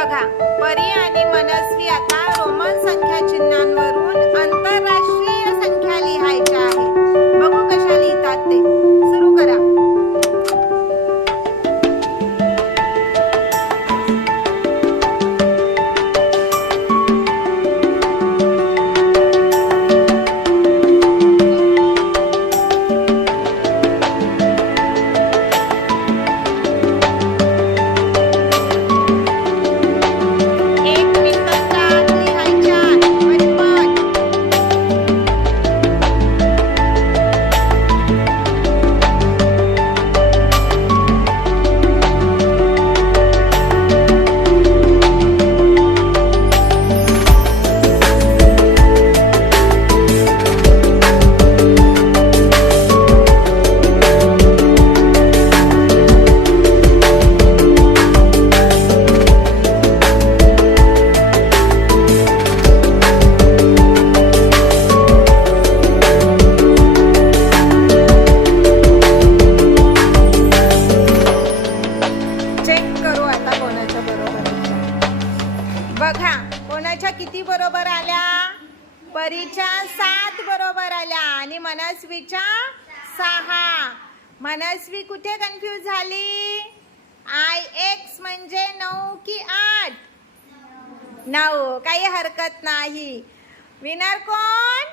बघा, परी आणि मनस्वी आता रोमन संख्या चिन्हांवरून आंतरराष्ट्रीय संख्या लिहायच्या आहेत. बघू कशा लिहितात ते. सुरू करा. बघा, कोणाच्या किती बरोबर आल्या? परीच्या 7 बरोबर आल्या आणि मनस्वीच्या 6. मनस्वी कुठे कन्फ्यूज झाली? IX म्हणजे 9 की 8? 9. काही हरकत नाही. विनर कोण?